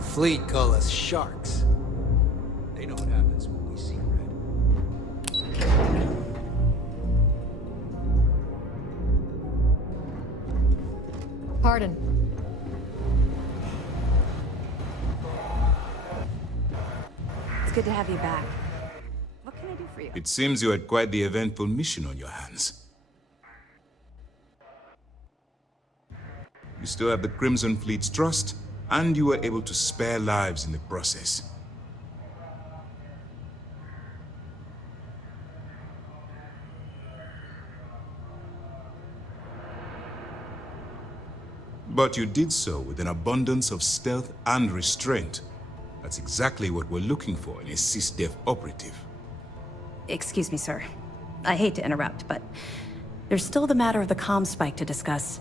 The fleet call us sharks. They know what happens when we see red. Pardon. It's good to have you back. What can I do for you? It seems you had quite the eventful mission on your hands. You still have the Crimson Fleet's trust, and you were able to spare lives in the process. But you did so with an abundance of stealth and restraint. That's exactly what we're looking for in a SysDef operative. Excuse me, sir. I hate to interrupt, but there's still the matter of the comm spike to discuss.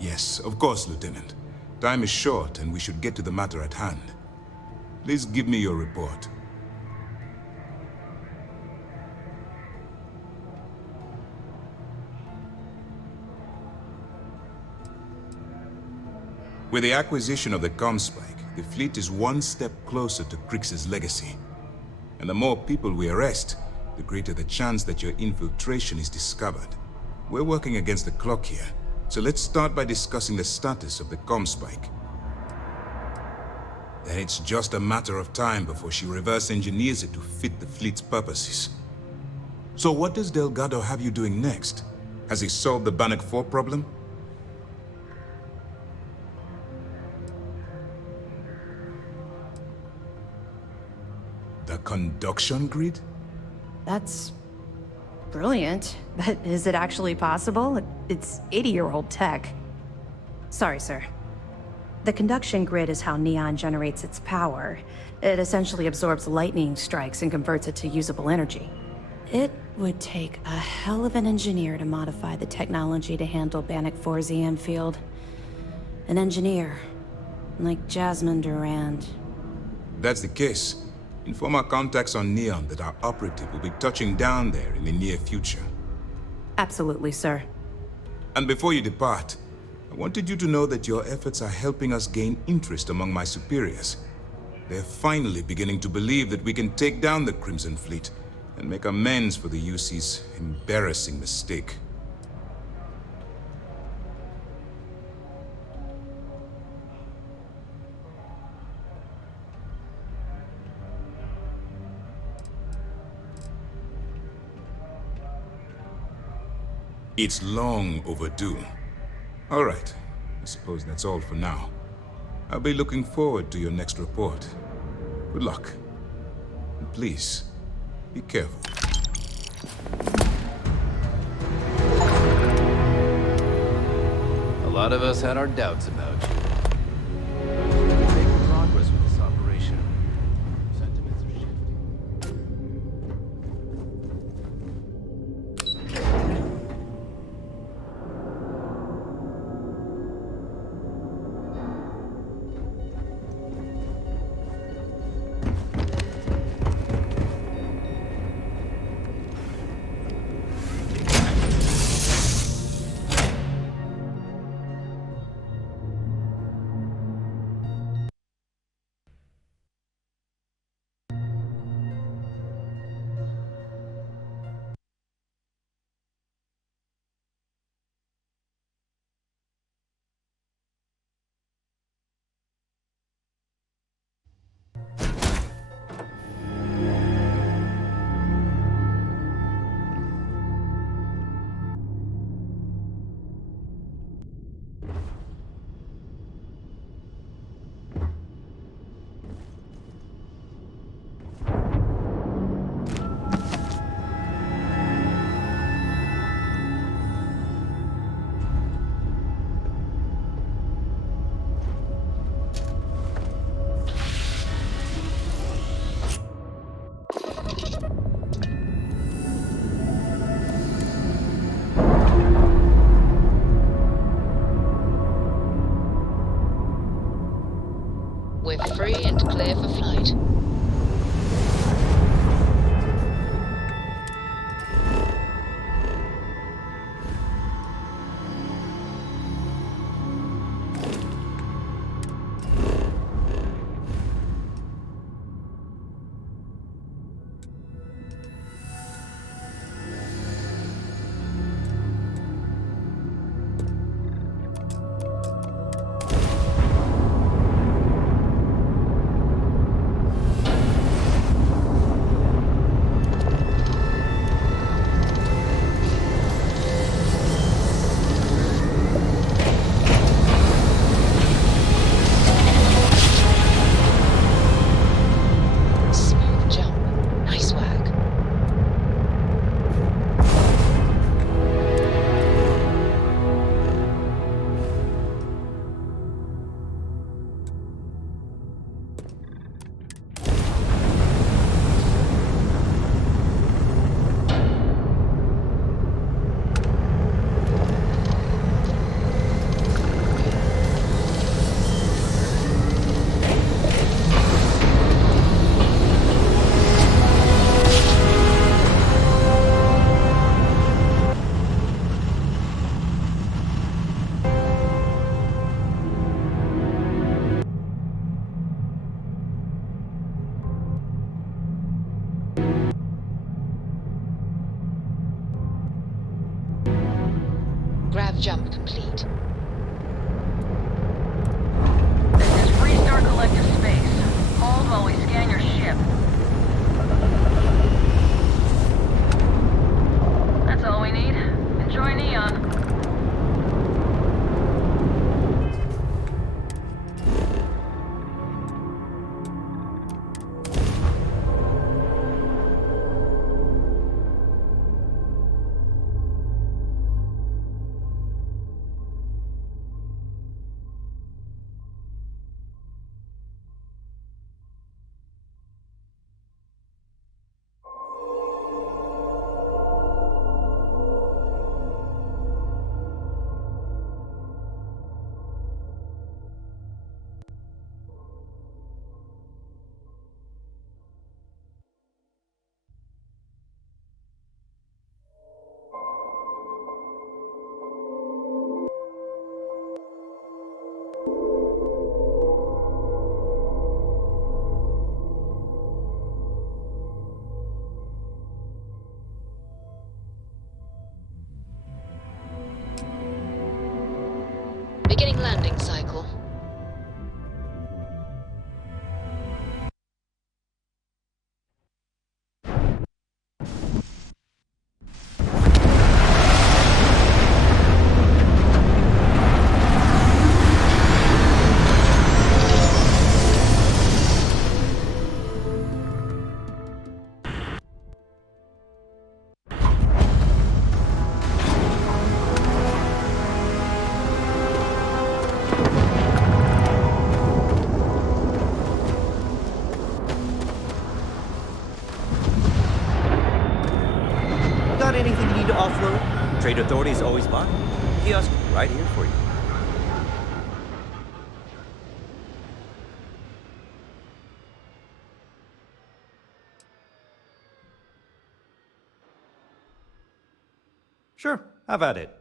Yes, of course, Lieutenant. Time is short, and we should get to the matter at hand. Please give me your report. With the acquisition of the Comspike, the fleet is one step closer to Krix's legacy. And the more people we arrest, the greater the chance that your infiltration is discovered. We're working against the clock here, so let's start by discussing the status of the Comspike. Then it's just a matter of time before she reverse engineers it to fit the fleet's purposes. So what does Delgado have you doing next? Has he solved the Bannock 4 problem? The conduction grid? That's brilliant, but is it actually possible? It's 80-year-old tech. Sorry, sir. The conduction grid is how Neon generates its power. It essentially absorbs lightning strikes and converts it to usable energy. It would take a hell of an engineer to modify the technology to handle Bannock 4's EM field. An engineer, like Jasmine Durand. That's the case. Inform our contacts on Neon that our operative will be touching down there in the near future. Absolutely, sir. And before you depart, I wanted you to know that your efforts are helping us gain interest among my superiors. They're finally beginning to believe that we can take down the Crimson Fleet and make amends for the UC's embarrassing mistake. It's long overdue. All right, I suppose that's all for now. I'll be looking forward to your next report. Good luck. And please, be careful. A lot of us had our doubts about you. We're making progress with this operation. Sentiments are shifting. We're free and clear for flight. complete. This is Restart Collective Space. Hold while we scan your ship. That's all we need. Enjoy Neon. Beginning landing cycle. Got anything you need to offload? Trade authorities always buy. Kiosk right here for you. Sure, have at it.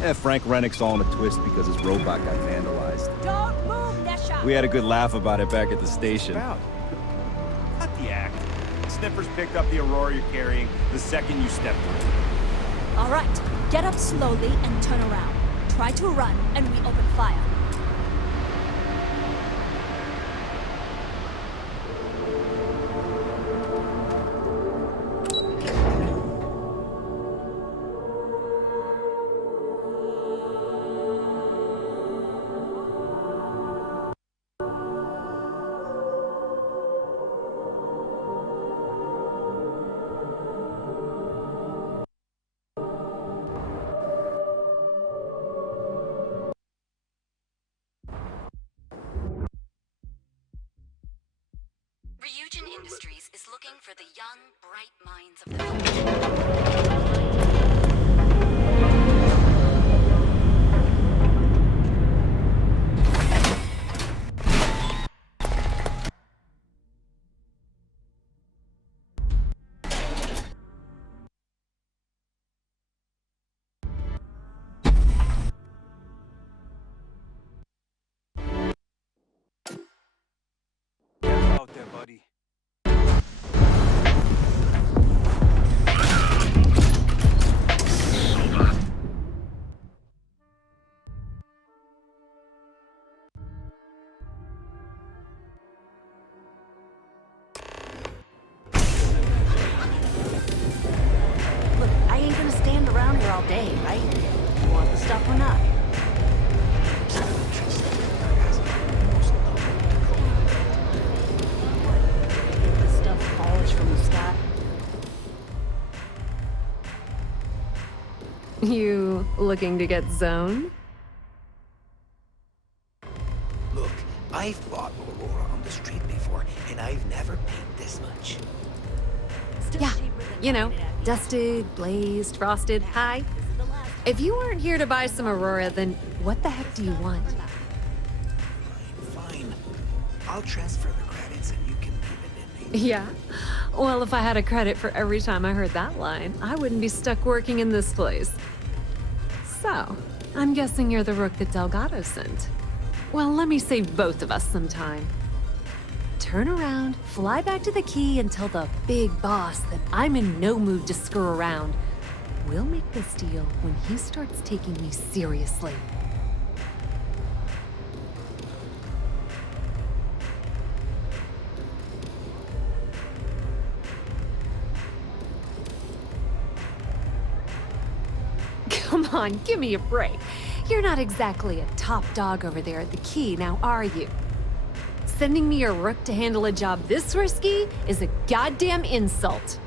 Yeah, Frank Rennick saw him a twist because his robot got vandalized. Don't move, Nesha! We had a good laugh about it back at the station. Not the act. Sniffers picked up the Aurora you're carrying the second you stepped through. All right, get up slowly and turn around. Try to run, and we open fire. Ryujin Industries is looking for the young, bright minds of the Get out there, buddy. Look, I ain't gonna stand around here all day, right? You want the stuff or not? The stuff falls from the sky. You looking to get zoned? Look, I've bought Aurora on the street before, and I've never paid this much. Yeah, you know, dusted, glazed, frosted, high. If you weren't here to buy some Aurora, then what the heck do you want? Fine. I'll transfer the credits and you can leave it in me. Yeah? Well, if I had a credit for every time I heard that line, I wouldn't be stuck working in this place. So, I'm guessing you're the rook that Delgado sent. Well, let me save both of us some time. Turn around, fly back to the key, and tell the big boss that I'm in no mood to screw around. We'll make this deal when he starts taking me seriously. Come on, give me a break. You're not exactly a top dog over there at the key, now are you? Sending me a rook to handle a job this risky is a goddamn insult.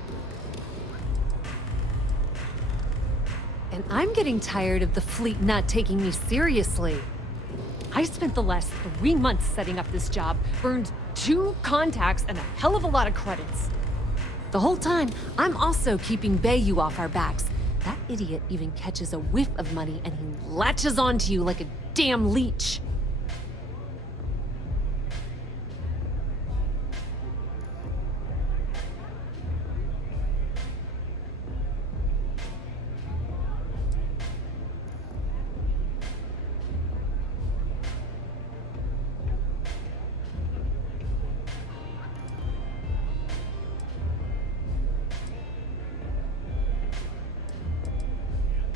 And I'm getting tired of the fleet not taking me seriously. I spent the last 3 months setting up this job, burned 2 contacts and a hell of a lot of credits. The whole time, I'm also keeping Bayou off our backs. That idiot even catches a whiff of money and he latches onto you like a damn leech.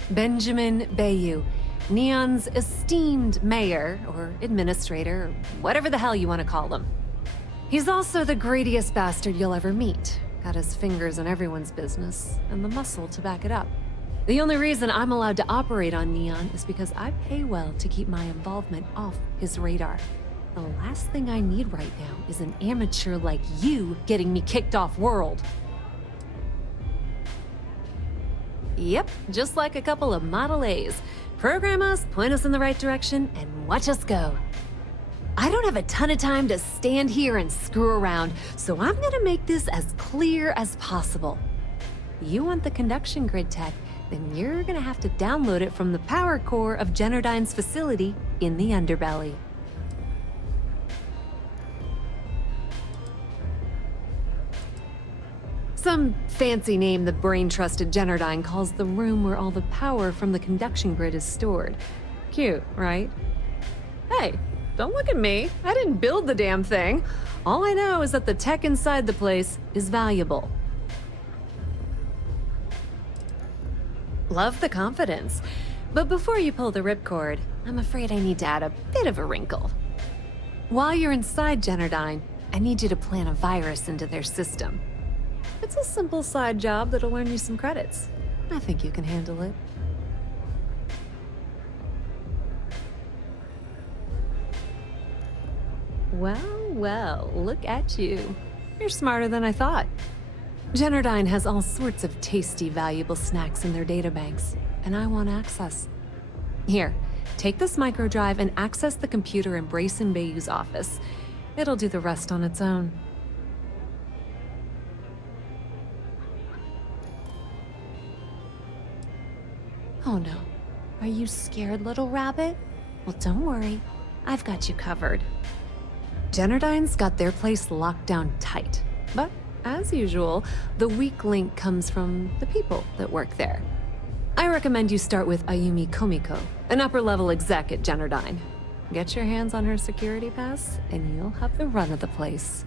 Benjamin Bayou, Neon's esteemed mayor, or administrator, or whatever the hell you want to call him. He's also the greediest bastard you'll ever meet. Got his fingers in everyone's business, and the muscle to back it up. The only reason I'm allowed to operate on Neon is because I pay well to keep my involvement off his radar. The last thing I need right now is an amateur like you getting me kicked off world. Yep, just like a couple of Model A's. Program us, point us in the right direction, and watch us go. I don't have a ton of time to stand here and screw around, so I'm gonna make this as clear as possible. You want the conduction grid tech, then you're gonna have to download it from the power core of Generdyne's facility in the underbelly. some fancy name the brain-trusted Generdyne calls the room where all the power from the conduction grid is stored. Cute, right? Hey, don't look at me. I didn't build the damn thing. All I know is that the tech inside the place is valuable. Love the confidence. But before you pull the ripcord, I'm afraid I need to add a bit of a wrinkle. While you're inside Generdyne, I need you to plant a virus into their system. It's a simple side job that'll earn you some credits. I think you can handle it. Well, well, look at you. You're smarter than I thought. Generdyne has all sorts of tasty, valuable snacks in their databanks, and I want access. Here, take this microdrive and access the computer in Brace and Bayou's office. It'll do the rest on its own. Oh no. Are you scared, little rabbit? Well, don't worry. I've got you covered. Generdyne's got their place locked down tight. But, as usual, the weak link comes from the people that work there. I recommend you start with Ayumi Komiko, an upper-level exec at Generdyne. Get your hands on her security pass, and you'll have the run of the place.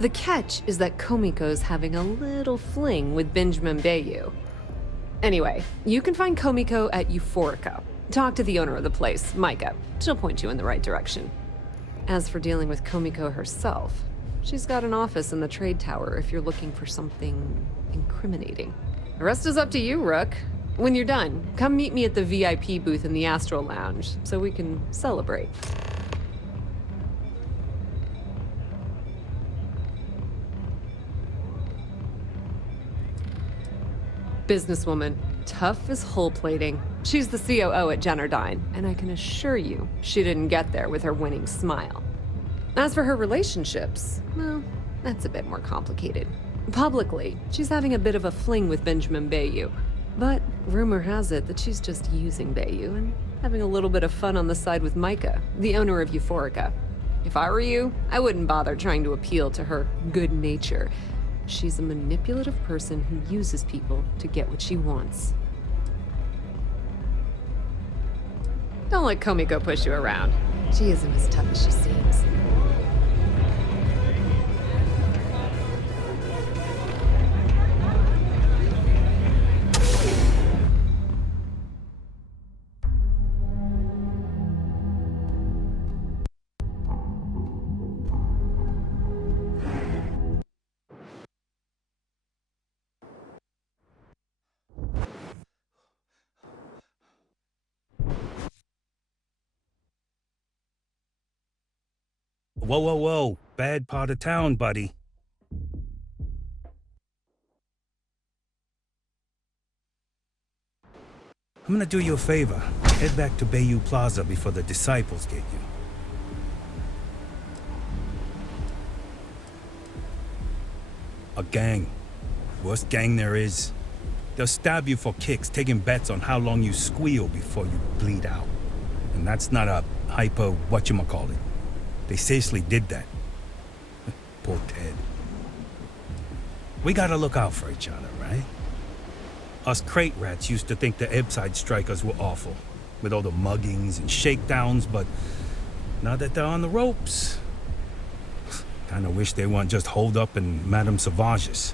The catch is that Komiko's having a little fling with Benjamin Bayou. Anyway, you can find Komiko at Euphorica. Talk to the owner of the place, Micah. She'll point you in the right direction. As for dealing with Komiko herself, she's got an office in the trade tower if you're looking for something incriminating. The rest is up to you, Rook. When you're done, come meet me at the VIP booth in the Astral Lounge so we can celebrate. Businesswoman, tough as hull plating. She's the COO at Generdyne, and I can assure you she didn't get there with her winning smile. As for her relationships, well, that's a bit more complicated. Publicly, she's having a bit of a fling with Benjamin Bayou, but rumor has it that she's just using Bayou and having a little bit of fun on the side with Micah, the owner of Euphorica. If I were you, I wouldn't bother trying to appeal to her good nature. She's a manipulative person who uses people to get what she wants. Don't let Komiko push you around. She isn't as tough as she seems. Whoa, whoa, whoa. Bad part of town, buddy. I'm gonna do you a favor. Head back to Bayou Plaza before the disciples get you. A gang. Worst gang there is. They'll stab you for kicks, taking bets on how long you squeal before you bleed out. And that's not a hyper whatchamacallit. They seriously did that. Poor Ted. We gotta look out for each other, right? Us crate rats used to think the Ebbside strikers were awful, with all the muggings and shakedowns, but now that they're on the ropes, kinda wish they weren't just holed up in Madame Sauvage's.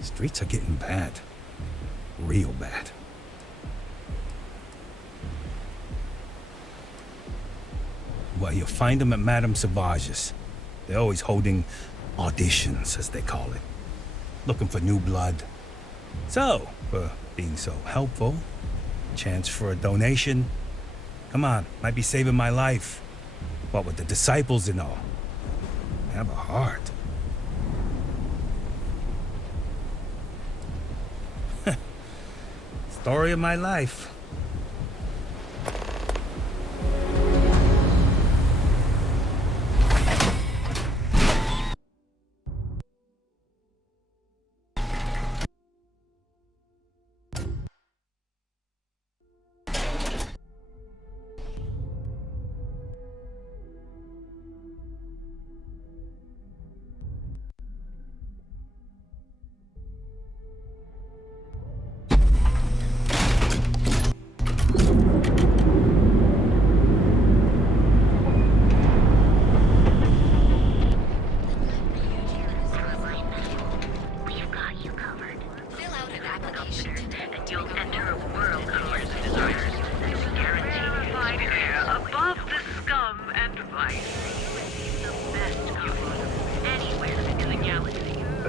Streets are getting bad. Real bad. Well, you'll find them at Madame Sauvage's. They're always holding auditions, as they call it. Looking for new blood. So, for being so helpful, chance for a donation. Come on, might be saving my life. What with the disciples and all. Have a heart. Story of my life.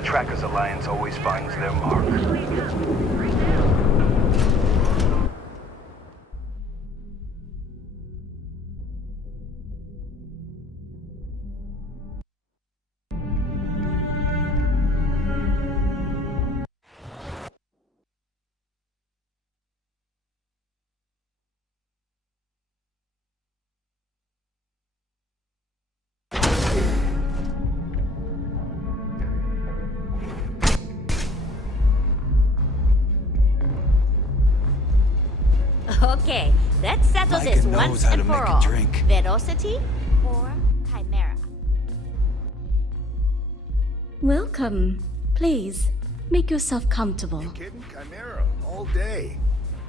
Trackers Alliance always finds their mark. Okay, let's settle this once and for all. Velocity or Chimera? Welcome. Please, make yourself comfortable. You kidding? Chimera, all day.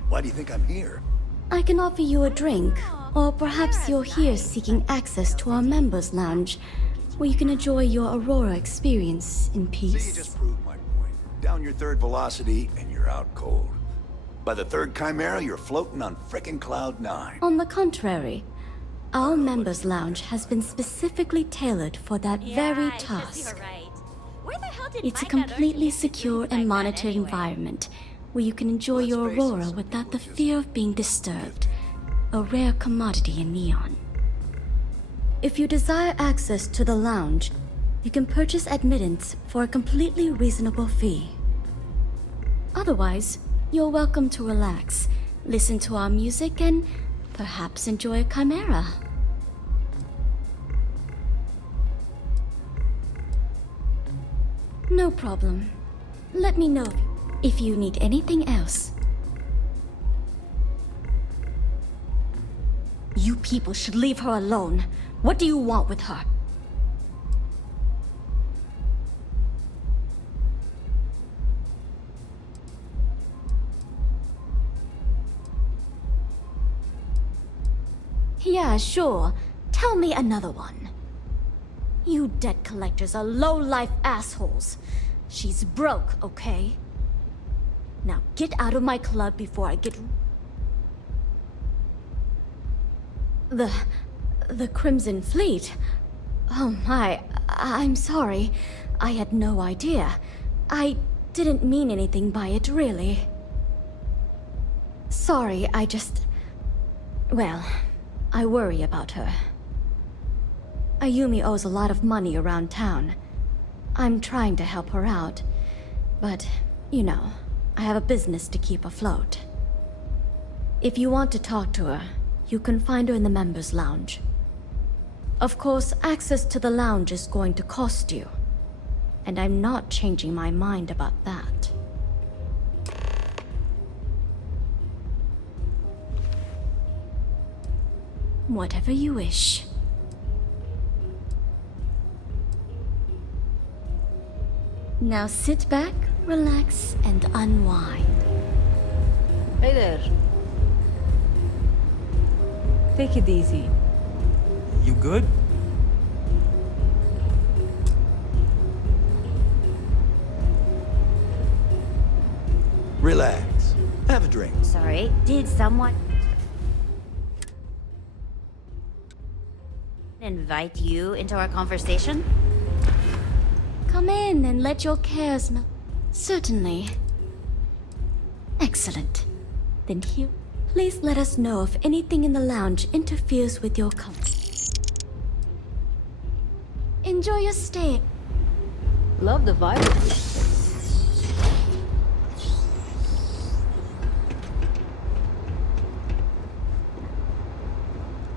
Why do you think I'm here? I can offer you a drink, or perhaps you're here seeking access to our members' lounge, where you can enjoy your Aurora experience in peace. See, you just proved my point. Down your third velocity, and you're out cold. By the third Chimera, you're floating on frickin' Cloud 9. On the contrary, our members' lounge has been specifically tailored for that very task. It's a completely secure and monitored environment where you can enjoy your Aurora without the fear of being disturbed, a rare commodity in Neon. If you desire access to the lounge, you can purchase admittance for a completely reasonable fee. Otherwise, you're welcome to relax, listen to our music, and perhaps enjoy a Chimera. No problem. Let me know if you need anything else. You people should leave her alone. What do you want with her? Yeah, sure. Tell me another one. You debt collectors are low-life assholes. She's broke, okay? Now get out of my club before I get... The Crimson Fleet? Oh my, I'm sorry. I had no idea. I didn't mean anything by it, really. Sorry, I just... Well, I worry about her. Ayumi owes a lot of money around town. I'm trying to help her out, but, you know, I have a business to keep afloat. If you want to talk to her, you can find her in the members' lounge. Of course, access to the lounge is going to cost you, and I'm not changing my mind about that. Whatever you wish. Now sit back, relax, and unwind. Hey there. Take it easy. You good? Relax. Have a drink. Sorry, did someone invite you into our conversation? Come in and let your cares melt. Certainly. Excellent. Then here, please let us know if anything in the lounge interferes with your comfort. Enjoy your stay. Love the vibe.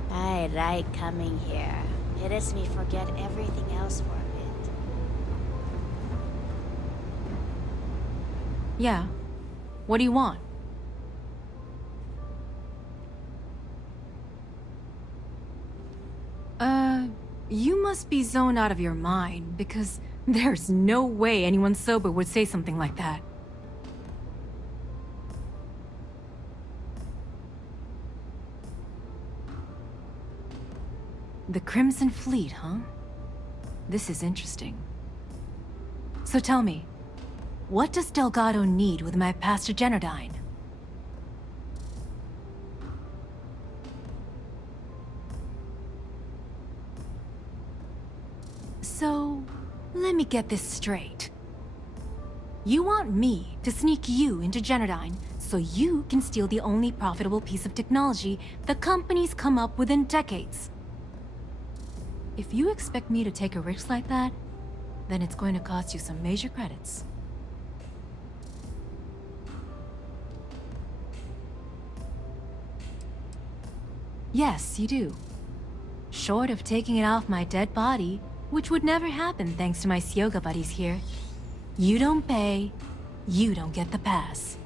I like coming here. It lets me forget everything else for a bit. Yeah. What do you want? You must be zoned out of your mind, because there's no way anyone sober would say something like that. The Crimson Fleet, huh? This is interesting. So tell me, what does Delgado need with my Pastor Genodyne? So, let me get this straight. You want me to sneak you into Generdyne so you can steal the only profitable piece of technology the company's come up with in decades. If you expect me to take a risk like that, then it's going to cost you some major credits. Yes, you do. Short of taking it off my dead body, which would never happen thanks to my Syoga buddies here. You don't pay, you don't get the pass.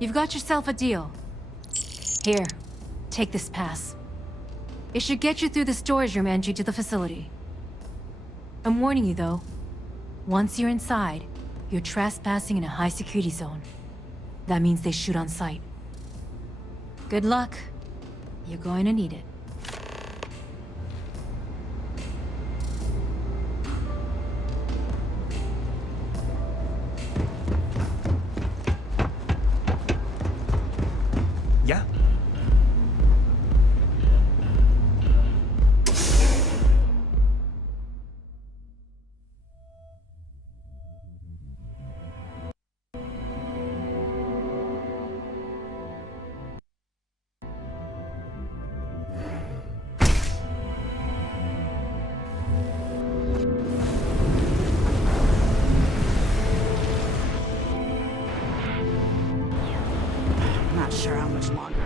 You've got yourself a deal. Here, take this pass. It should get you through the storage room entry to the facility. I'm warning you though, once you're inside, you're trespassing in a high-security zone. That means they shoot on sight. Good luck. You're going to need it. Yeah? Not sure how much longer.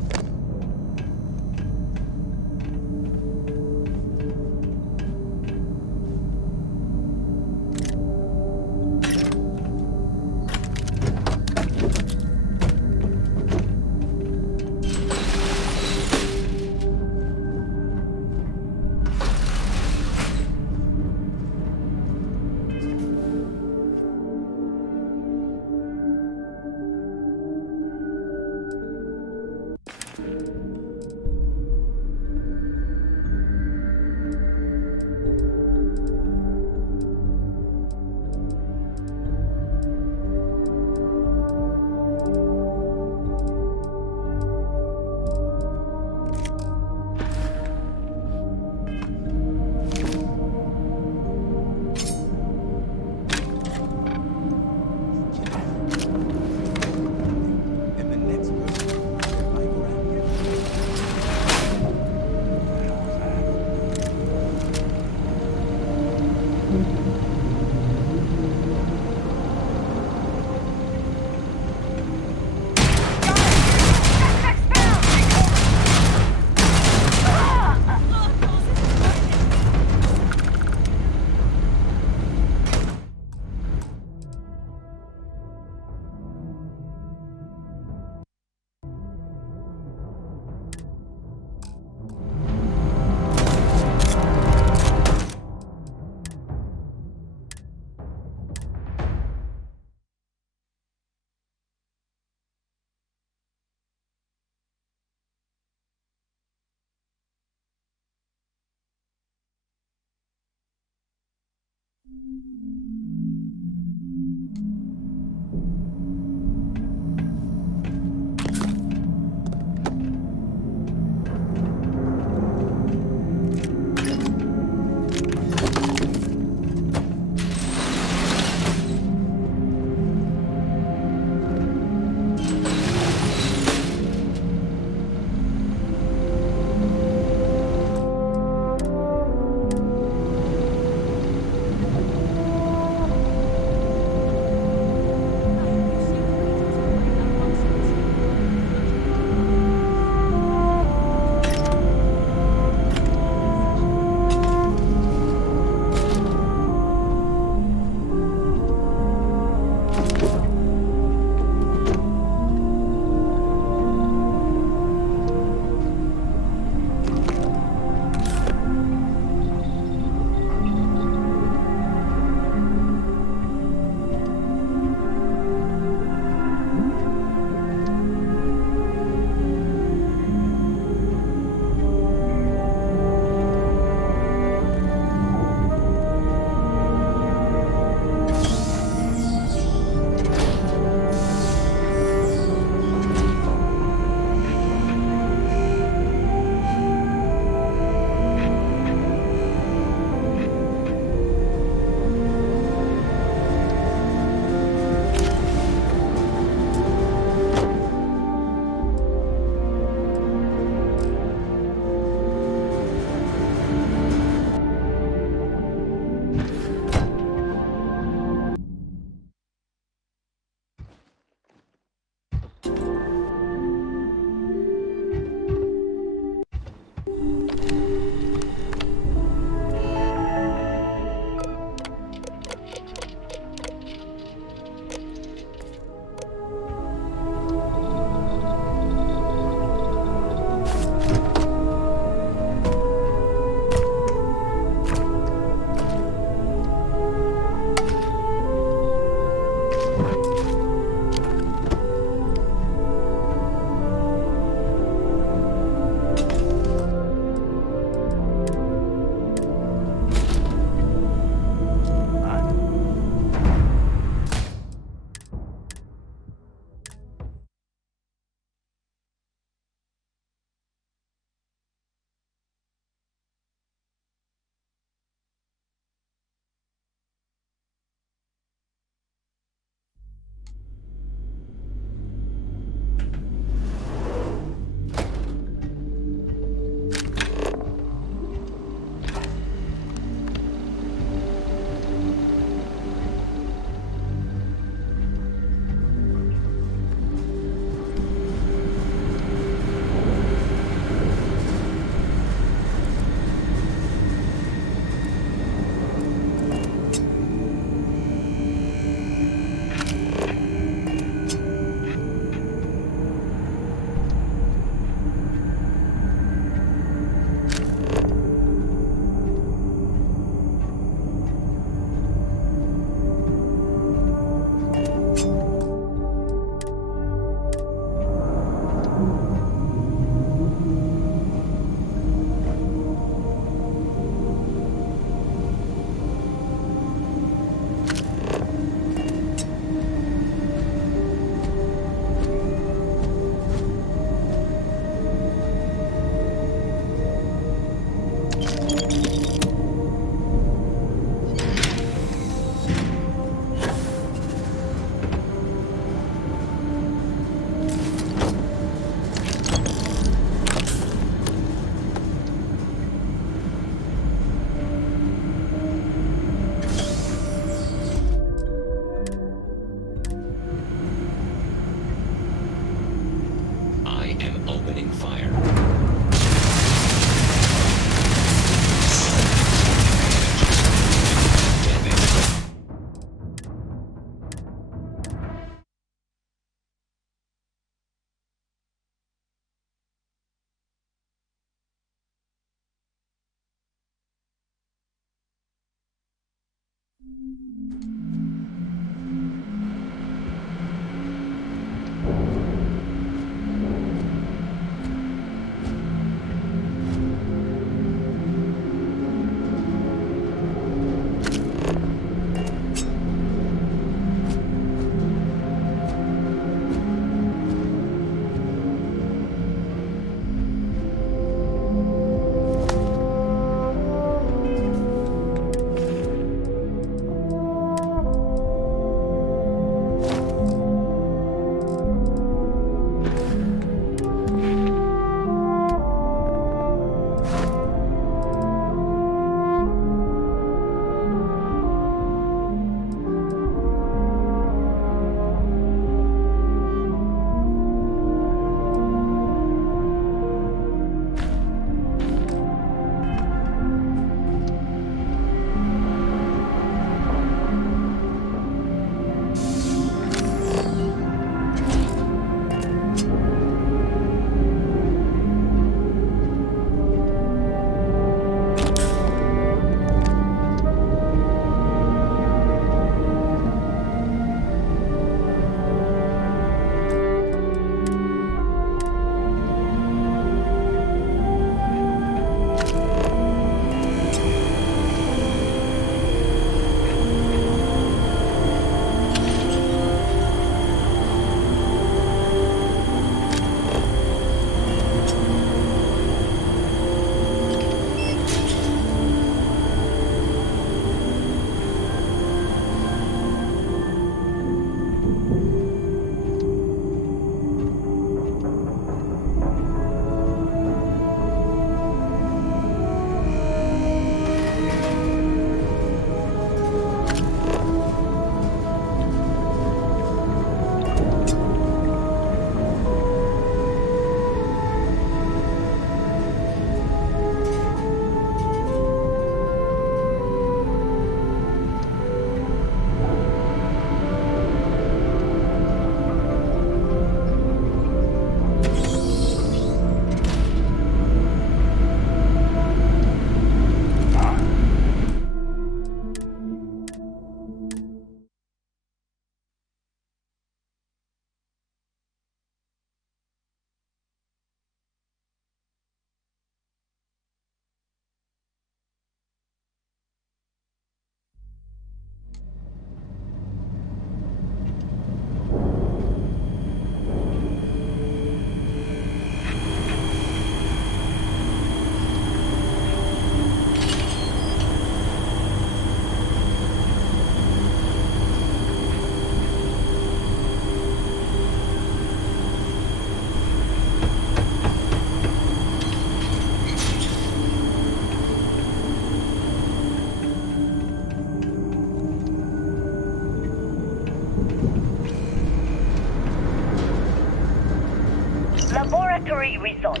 Laboratory results.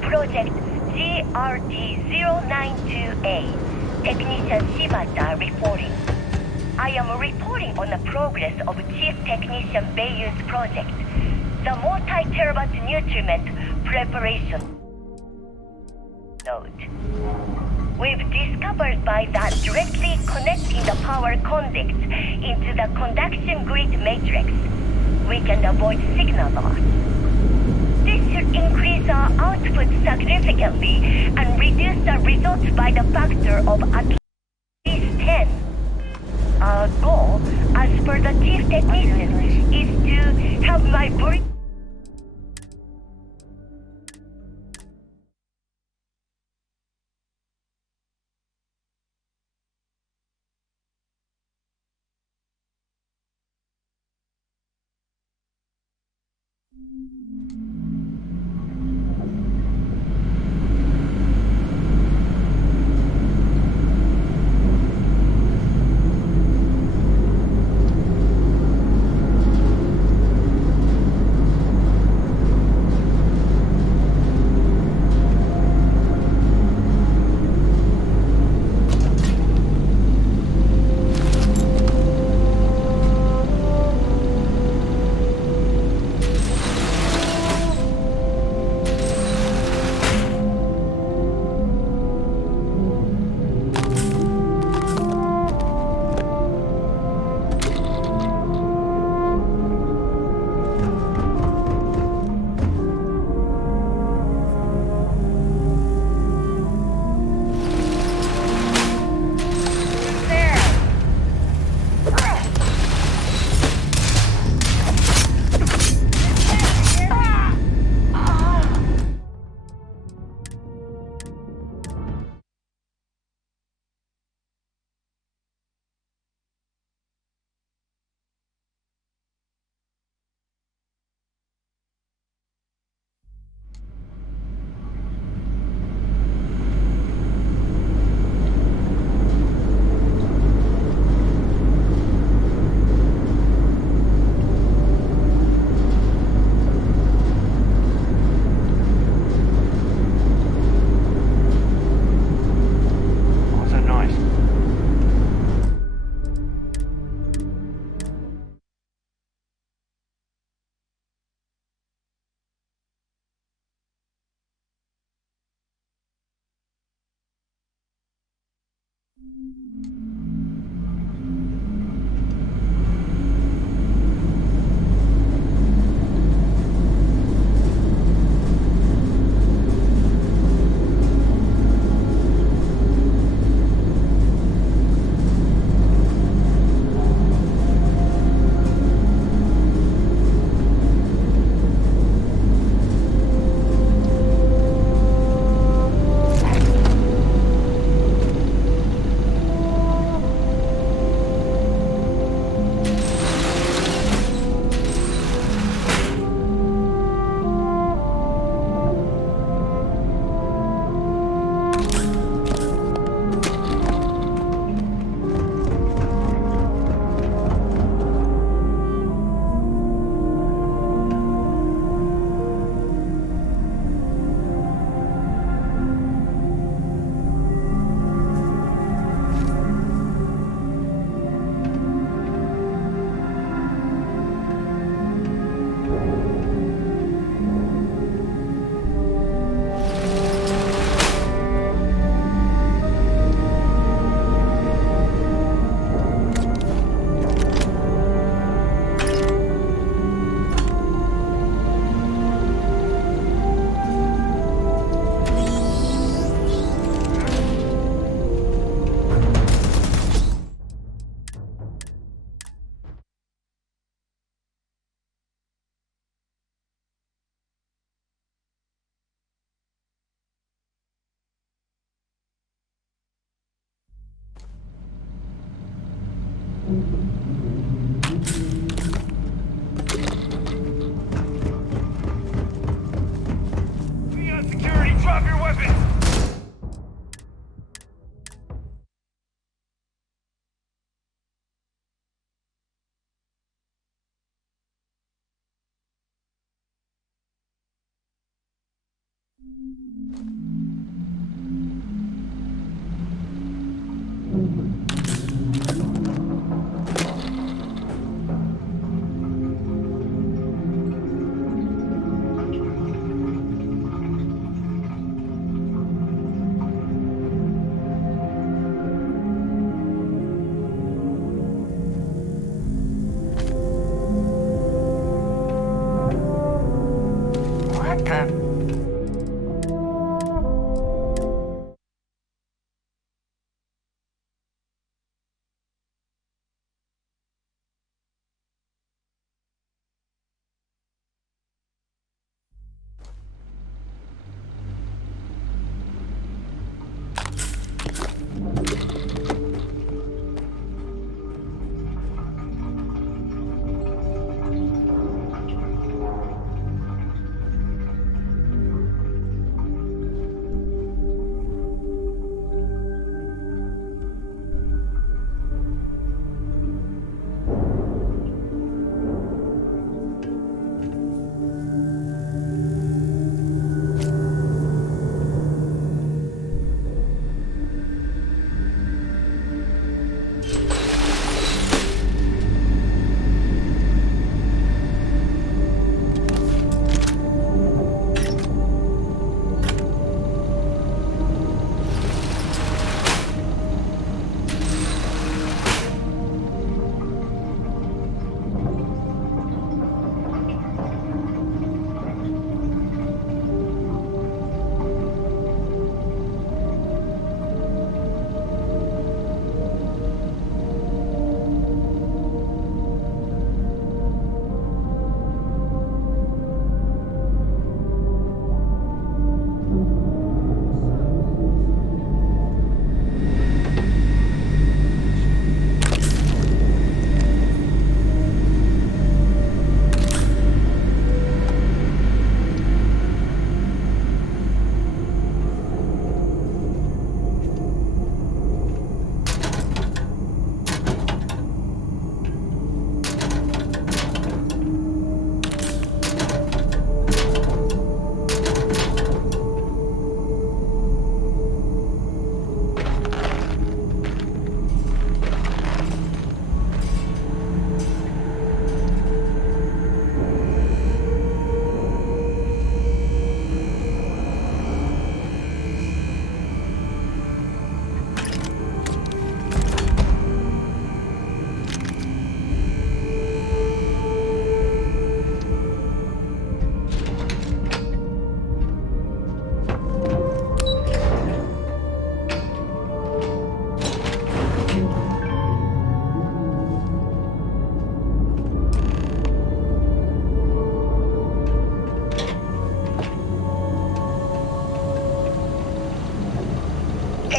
Project GRD-092A. Technician Shibata reporting. I am reporting on the progress of Chief Technician Beiyu's project. The multi-terabyte nutriment preparation node. We've discovered by that directly connecting the power conducts into the conduction grid matrix, we can avoid signal loss. This should increase our output significantly and reduce the results by the factor of at least 10. Our goal, as per the chief technician, is to have my brain.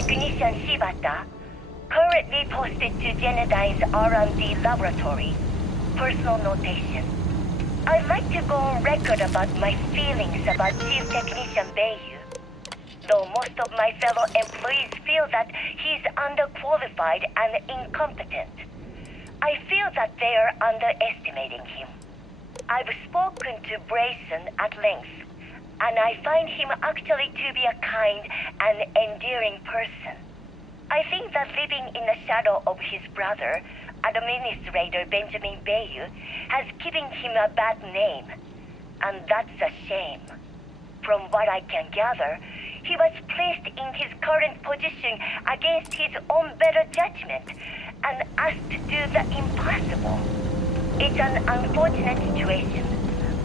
Technician Shibata, currently posted to Genodyne's R&D laboratory. Personal notation. I'd like to go on record about my feelings about Chief Technician Bayu. Though most of my fellow employees feel that he's underqualified and incompetent, I feel that they are underestimating him. I've spoken to Brayson at length, and I find him actually to be a kind and endearing person. I think that living in the shadow of his brother, Administrator Benjamin Bayu, has given him a bad name, and that's a shame. From what I can gather, he was placed in his current position against his own better judgment and asked to do the impossible. It's an unfortunate situation,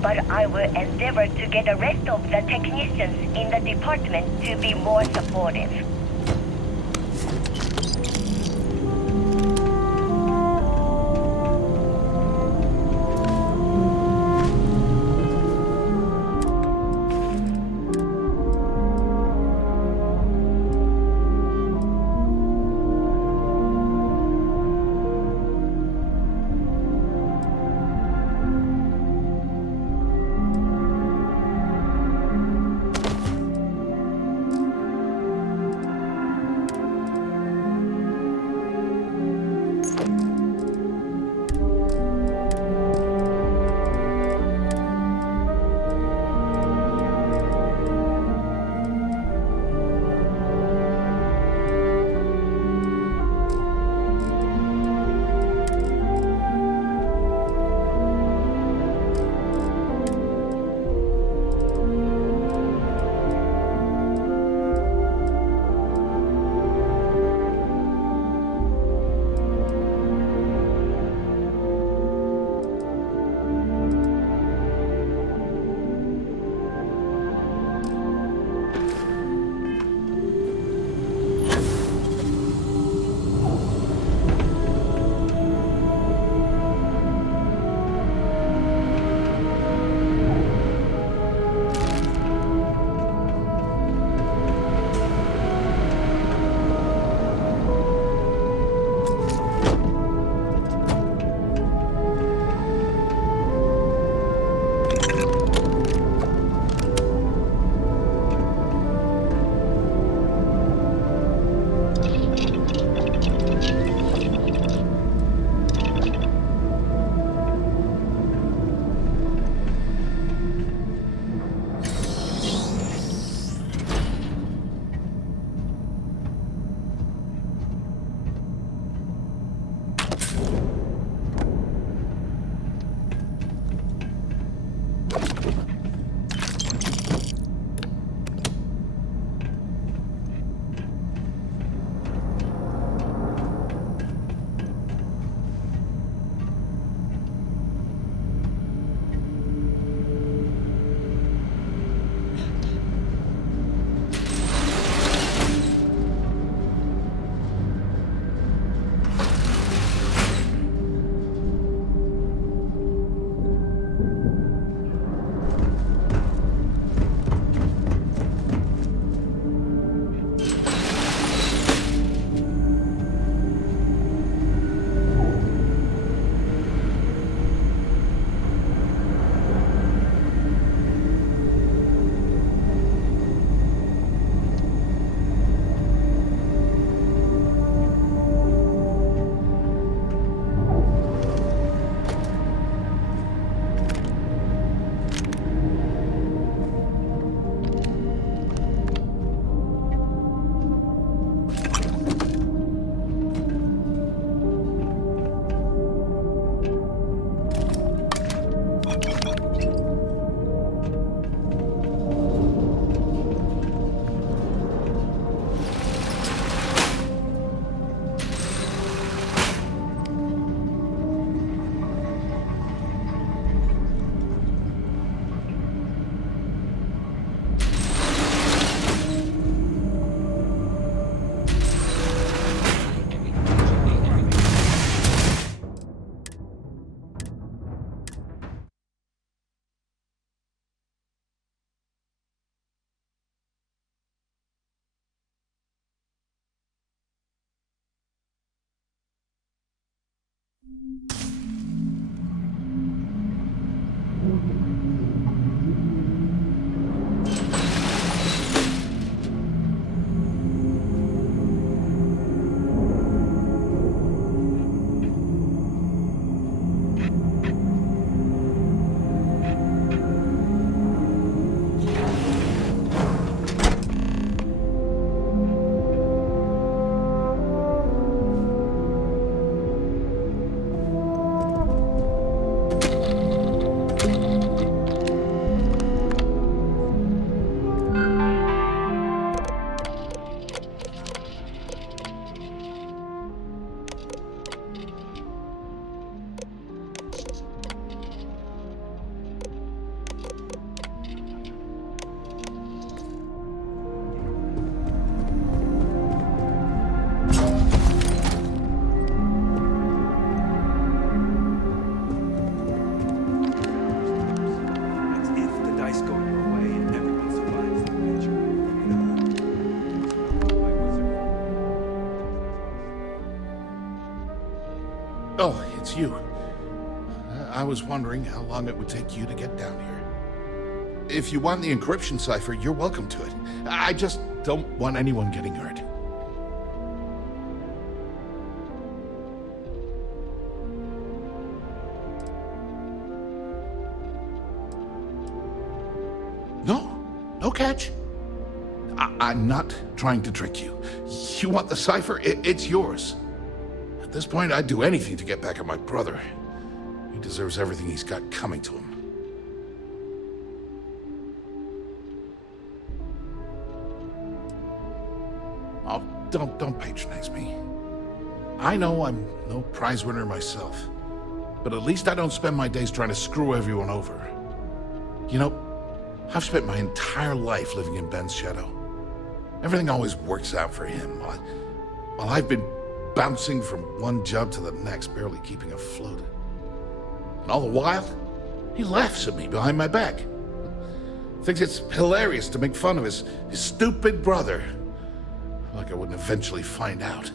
but I will endeavor to get the rest of the technicians in the department to be more supportive. Oh, it's you. I was wondering how long it would take you to get down here. If you want the encryption cipher, you're welcome to it. I just don't want anyone getting hurt. No catch. I'm not trying to trick you. You want the cipher? It's yours. At this point, I'd do anything to get back at my brother. He deserves everything he's got coming to him. Oh, don't patronize me. I know I'm no prize winner myself, but at least I don't spend my days trying to screw everyone over. You know, I've spent my entire life living in Ben's shadow. Everything always works out for him, while I've been bouncing from one job to the next, barely keeping afloat. And all the while, he laughs at me behind my back. Thinks it's hilarious to make fun of his stupid brother. Like I wouldn't eventually find out.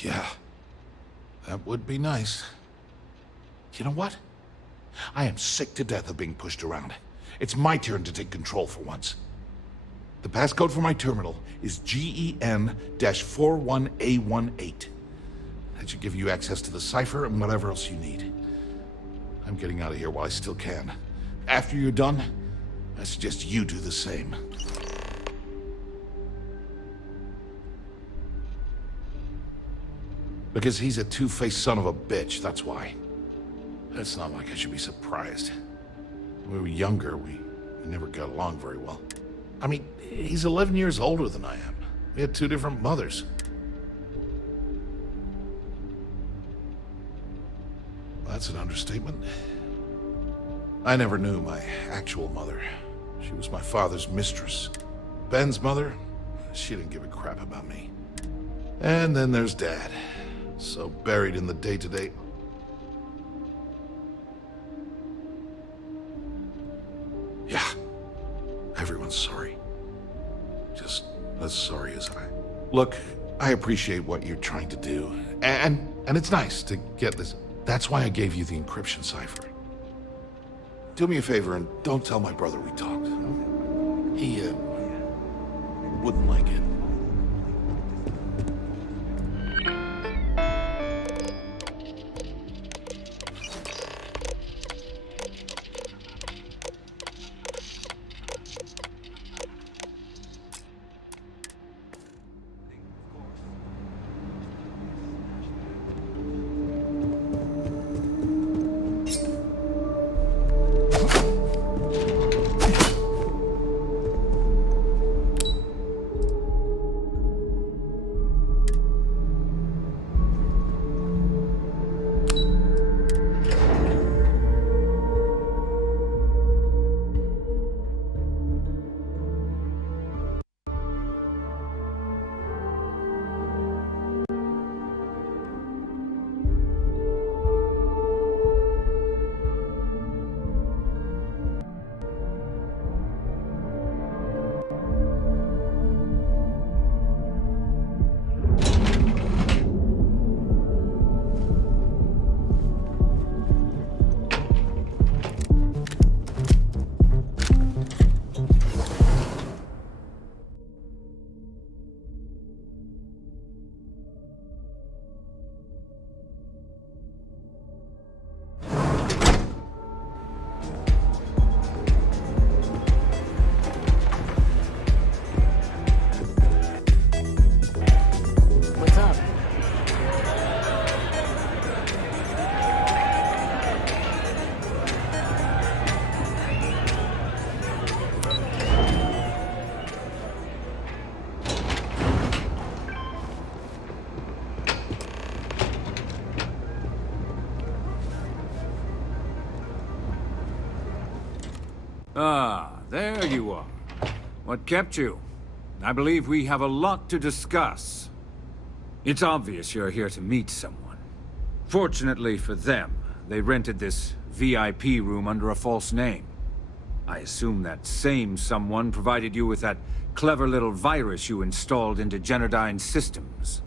Yeah, that would be nice. You know what? I am sick to death of being pushed around. It's my turn to take control for once. The passcode for my terminal is GEN-41A18. That should give you access to the cipher and whatever else you need. I'm getting out of here while I still can. After you're done, I suggest you do the same. Because he's a two-faced son of a bitch, that's why. It's not like I should be surprised. When we were younger, we never got along very well. I mean, he's 11 years older than I am. We had two different mothers. That's an understatement. I never knew my actual mother. She was my father's mistress. Ben's mother, she didn't give a crap about me. And then there's Dad. So buried in the day-to-day. Yeah, everyone's sorry. Just as sorry as I. Look, I appreciate what you're trying to do. And it's nice to get this. That's why I gave you the encryption cipher. Do me a favor and don't tell my brother we talked. He wouldn't like it. Ah, there you are. What kept you? I believe we have a lot to discuss. It's obvious you're here to meet someone. Fortunately for them, they rented this VIP room under a false name. I assume that same someone provided you with that clever little virus you installed into Genodyne's systems.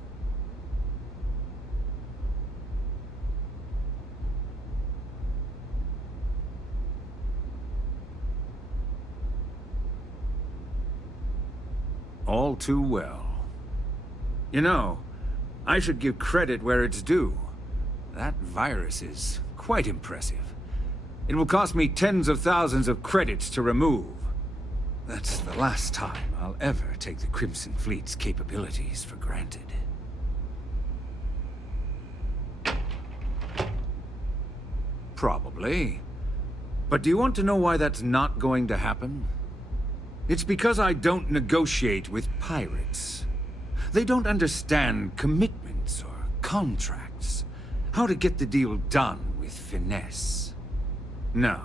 All too well. You know, I should give credit where it's due. That virus is quite impressive. It will cost me tens of thousands of credits to remove. That's the last time I'll ever take the Crimson Fleet's capabilities for granted. Probably. But do you want to know why that's not going to happen? It's because I don't negotiate with pirates. They don't understand commitments or contracts. How to get the deal done with finesse. No.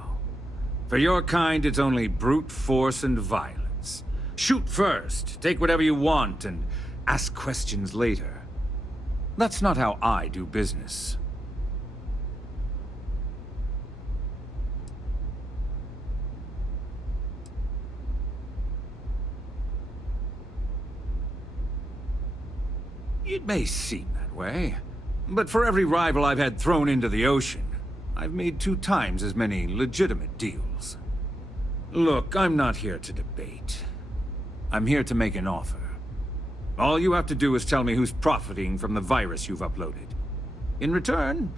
For your kind, it's only brute force and violence. Shoot first, take whatever you want, and ask questions later. That's not how I do business. It may seem that way, but for every rival I've had thrown into the ocean, I've made 2 times as many legitimate deals. Look, I'm not here to debate. I'm here to make an offer. All you have to do is tell me who's profiting from the virus you've uploaded. In return,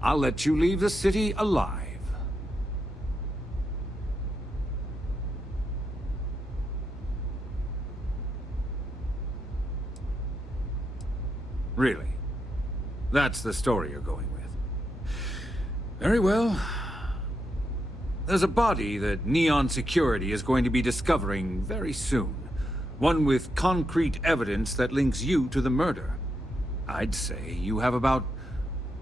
I'll let you leave the city alive. Really? That's the story you're going with. Very well. There's a body that Neon Security is going to be discovering very soon. One with concrete evidence that links you to the murder. I'd say you have about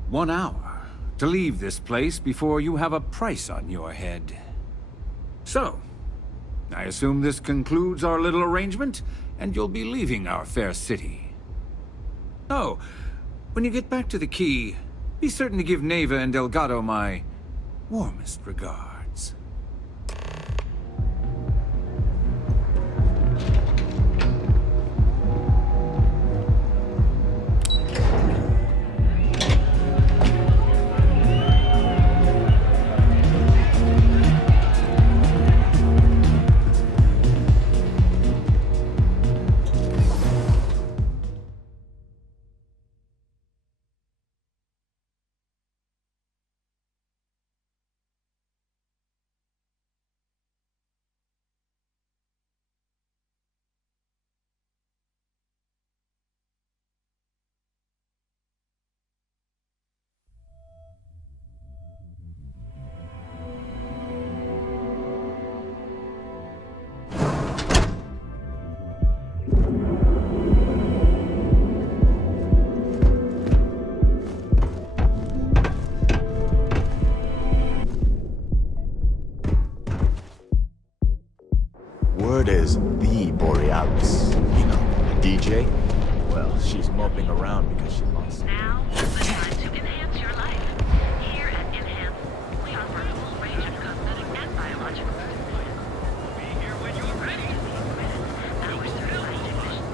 1 hour to leave this place before you have a price on your head. So, I assume this concludes our little arrangement, and you'll be leaving our fair city. Oh, when you get back to the key, be certain to give Neva and Delgado my warmest regards. Word is the Borealis. You know, the DJ? Well, she's moping around because she lost. Now is the time to enhance your life. Here at Enhance, we offer a full range of cosmetic and biological services. Be here when you're ready. Our certified technicians.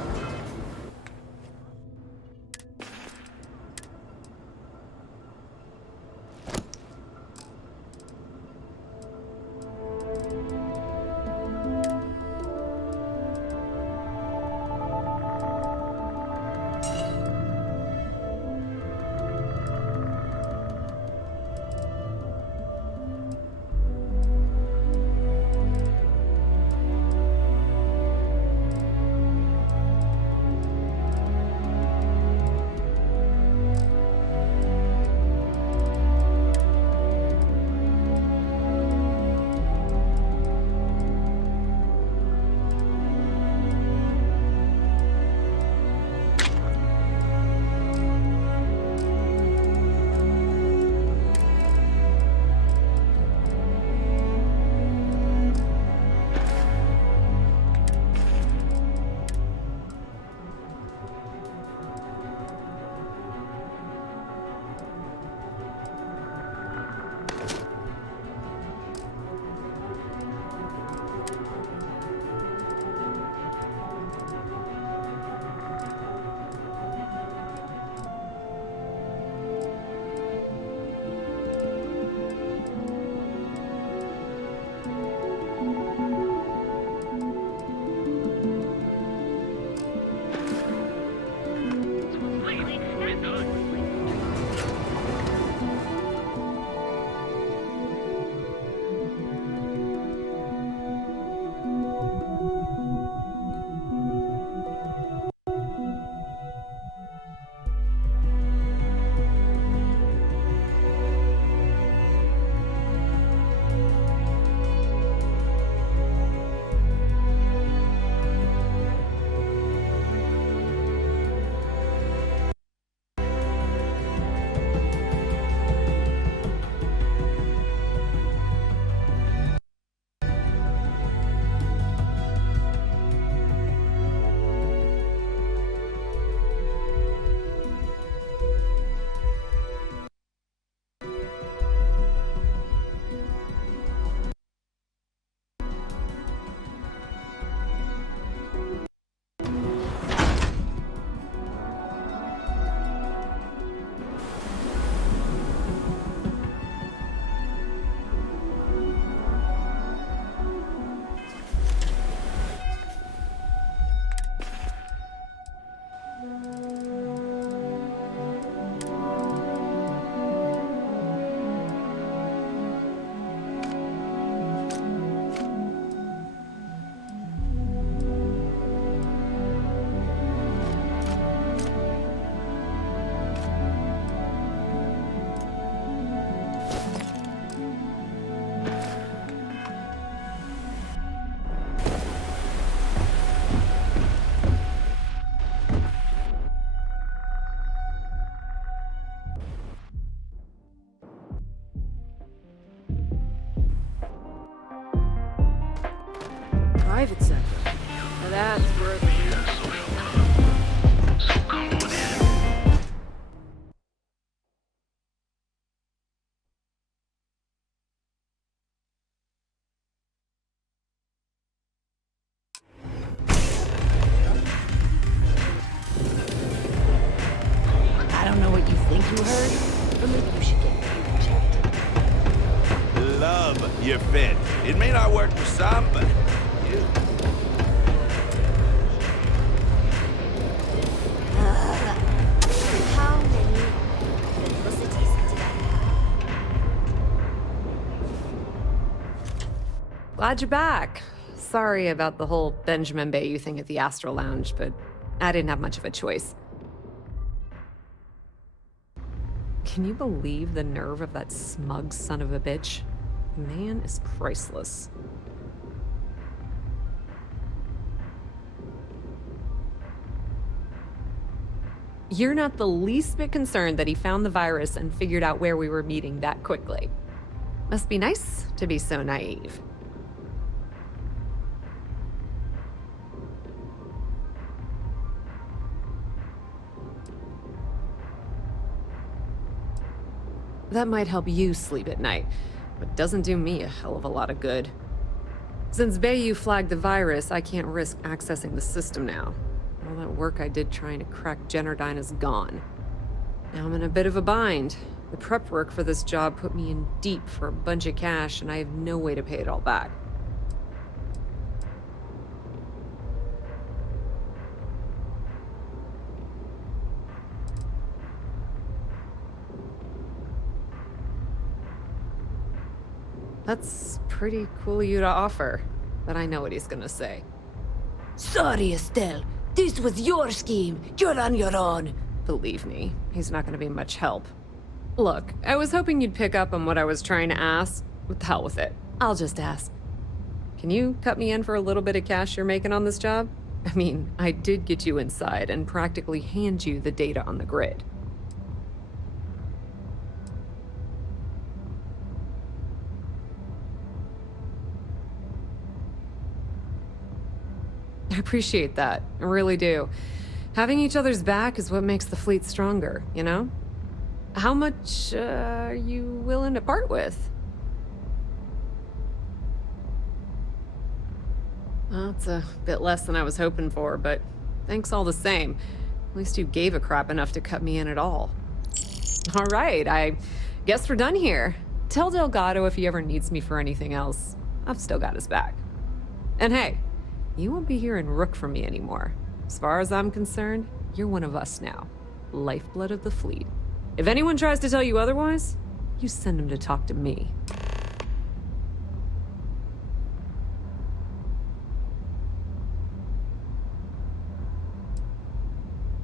private sector. Now that's where the I don't know what you think you heard, but maybe you should get ear checked. Love your fit. It may not work for some, but you. How many atrocities did I have? Glad you're back. Sorry about the whole Benjamin Bayou thing at the Astral Lounge, but I didn't have much of a choice. Can you believe the nerve of that smug son of a bitch? The man is priceless. You're not the least bit concerned that he found the virus and figured out where we were meeting that quickly. Must be nice to be so naive. That might help you sleep at night, but doesn't do me a hell of a lot of good. Since Bayou flagged the virus, I can't risk accessing the system now. All that work I did trying to crack Generdyne is gone. Now I'm in a bit of a bind. The prep work for this job put me in deep for a bunch of cash, and I have no way to pay it all back. That's pretty cool of you to offer, but I know what he's gonna say. Sorry, Estelle. This was your scheme. You're on your own. Believe me, he's not gonna be much help. Look, I was hoping you'd pick up on what I was trying to ask. What the hell with it? I'll just ask. Can you cut me in for a little bit of cash you're making on this job? I mean, I did get you inside and practically hand you the data on the grid. I appreciate that. I really do. Having each other's back is what makes the fleet stronger, you know? How much are you willing to part with? Well, it's a bit less than I was hoping for, but thanks all the same. At least you gave a crap enough to cut me in at all. All right, I guess we're done here. Tell Delgado if he ever needs me for anything else. I've still got his back. And hey, you won't be hearing Rook from me anymore. As far as I'm concerned, you're one of us now. Lifeblood of the fleet. If anyone tries to tell you otherwise, you send them to talk to me.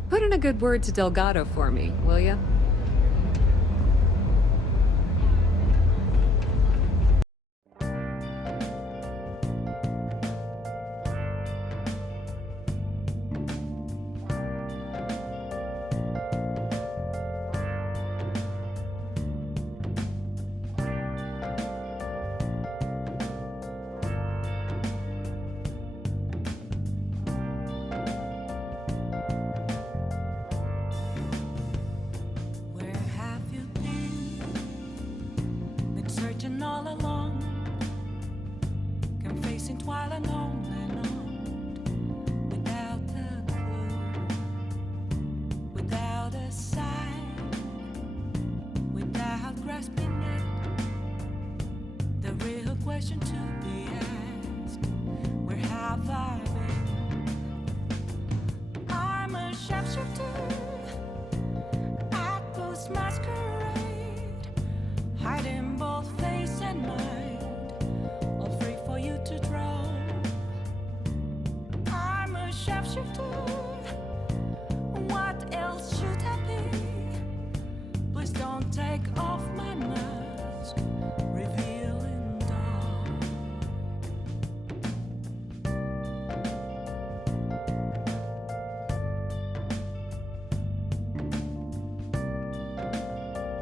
Put in a good word to Delgado for me, will ya? All along, confessing while alone and on, without a clue, without a sign, without grasping it. The real question to be asked: where have I been? I'm a sharpshooter at Post Masquerade, hiding both face and mind, all free for you to draw. I'm a sharpshooter